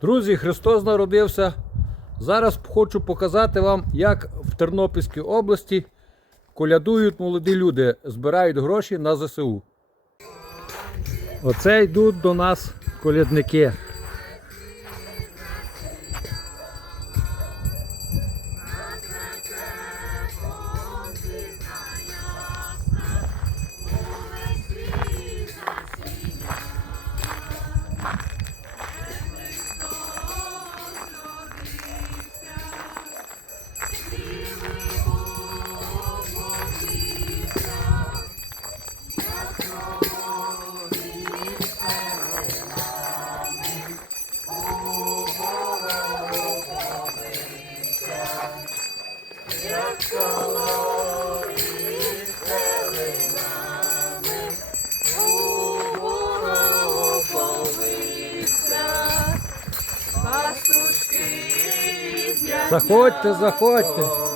Друзі, Христос народився. Зараз хочу показати вам, як в Тернопільській області колядують молоді люди, збирають гроші на ЗСУ. Оце йдуть до нас колядники. Заходьте, заходьте.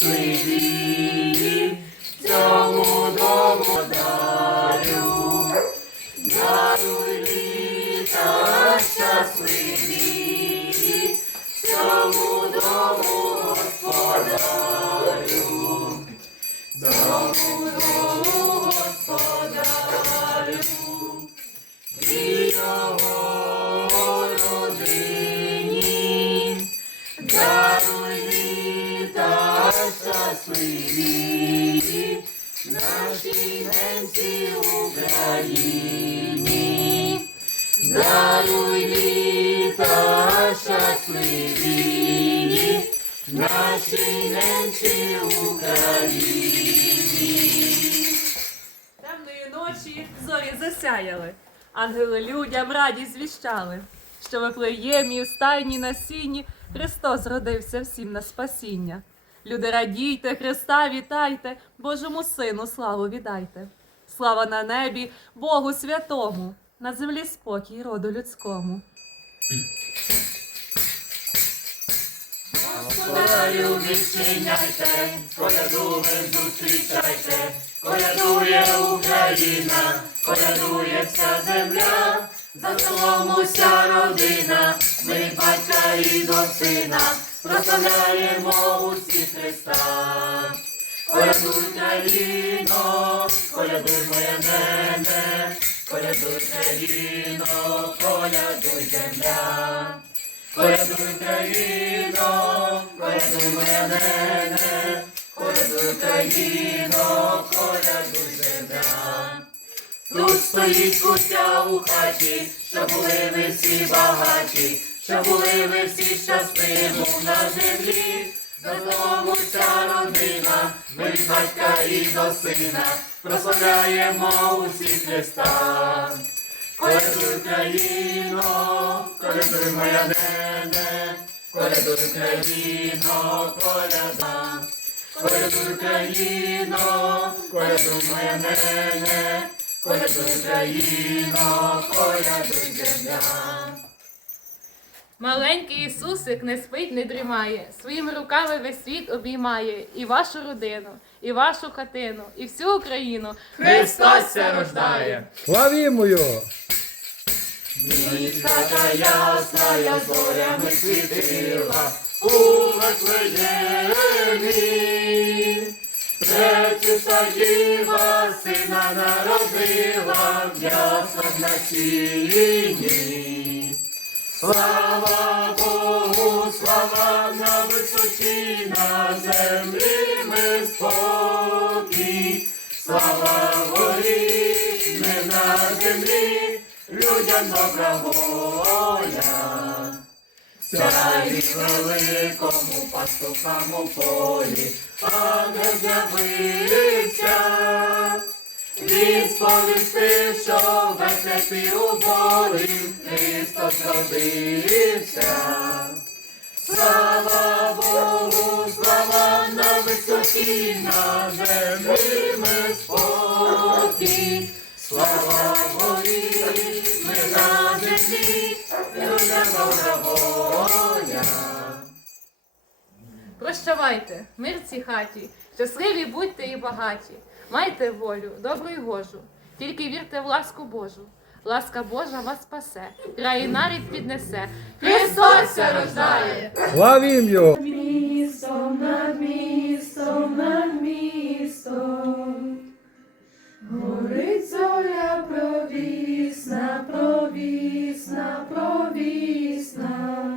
Baby. Темної ночі зорі засяяли, ангели людям радість звіщали, що в Вифлеємі в стайні на сіні Христос родився всім на спасіння. Люди радійте, Христа вітайте, Божому Сину славу віддайте. Слава на небі, Богу святому, на землі спокій роду людському. Господарю відчиняйте, коляду зустрічайте, колядує Україна, колядує вся земля, за столом уся родина, ми батька і до сина, прославляємо усі Христа. Колядуй Україно, колядуй моя нене, колядуй країно, колядуй земля. Колядуй Україно, колядуй моя нене, колядуй Україно, колядуй земля. Тут стоїть куся у хаті, що були ви всі багаті, що були ви всі щасливі на землі. За дому вся родина, ми від батька і до сина, прославляємо усі Христа. Колядуй Україно, колядуй моя нене, колядуй Україно, коляда. Колядуй Україно, колядуй моя нене, колядуй Україно, колядуй земля. Маленький Ісусик не спить, не дрімає, своїми руками весь світ обіймає і вашу родину, і вашу хатину, і всю Україну. Христос ся рождає. Славімо його! Нічка та ясна, я зорями світила у Вифлеємі. Пречиста діва сина народила в яснах на сіні. Слава висоті, на землі ми спокій. Слава горі, ми на землі, людям добра воля. Сяї великому пастухам у полі, ангел з'явився. Він сповістив, що в Веслепі у полі Христос родився. Слава на на землі ми спокій. Слава горі, ми на землі, людям добра воля. Прощавайте, мир цій хаті, щасливі будьте і багаті. Майте волю, добру й гожу, тільки вірте в ласку Божу. Ласка Божа вас спасе, край і нарід піднесе. Христос рождає! Славім його! Містом над містом над містом. Горить зоря провісна, провісна, провісна,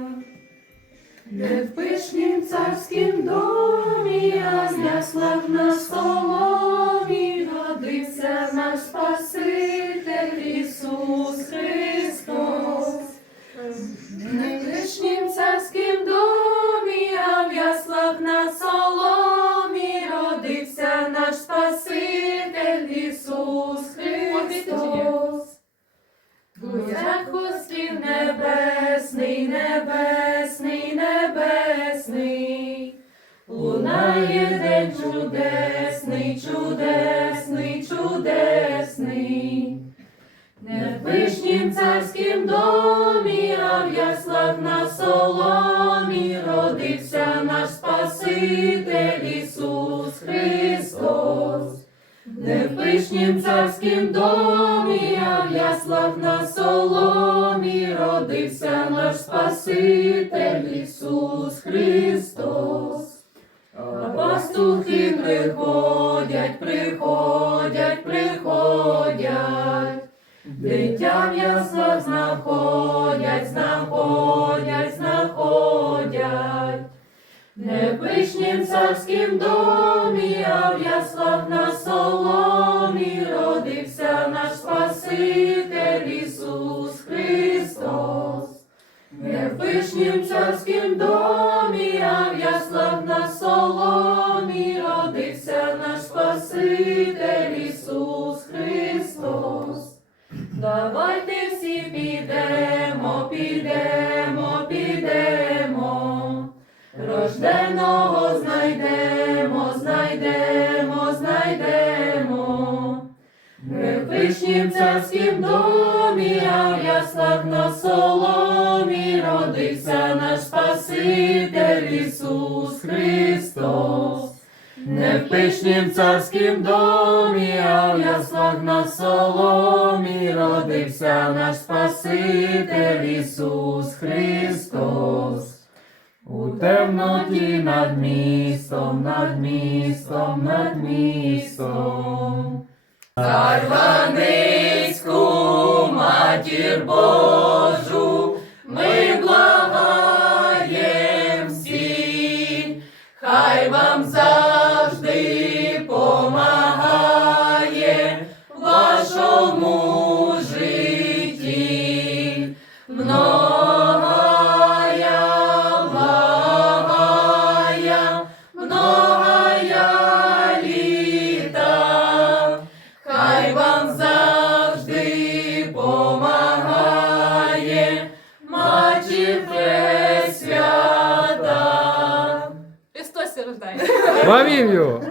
де в пишнім царським домі, Як хостів небесний, небесний, небесний, лунає день чудесний, чудесний, чудесний. Не в вишнім царськім домі, а в яслах на соломі родився наш Спаситель Не в царськім домі, а в яслах на соломі родився наш Спаситель Ісус Христос. А пастухи приходять, приходять, приходять. Дитя в яслах знаходять, знаходять, знаходять. Не в пишнім царськім домі, а в в пишнім царськім Ми в пишнім царськім домі, а в яслах на соломі родився наш Спаситель Ісус Христос. Не в пишнім царськім домі, а в яслах на соломі родився наш Спаситель Ісус Христос. У темноті над містом, над містом, над містом. Зарваницьку матір Божу, Пресвята. Христос ся рождає! Славім його!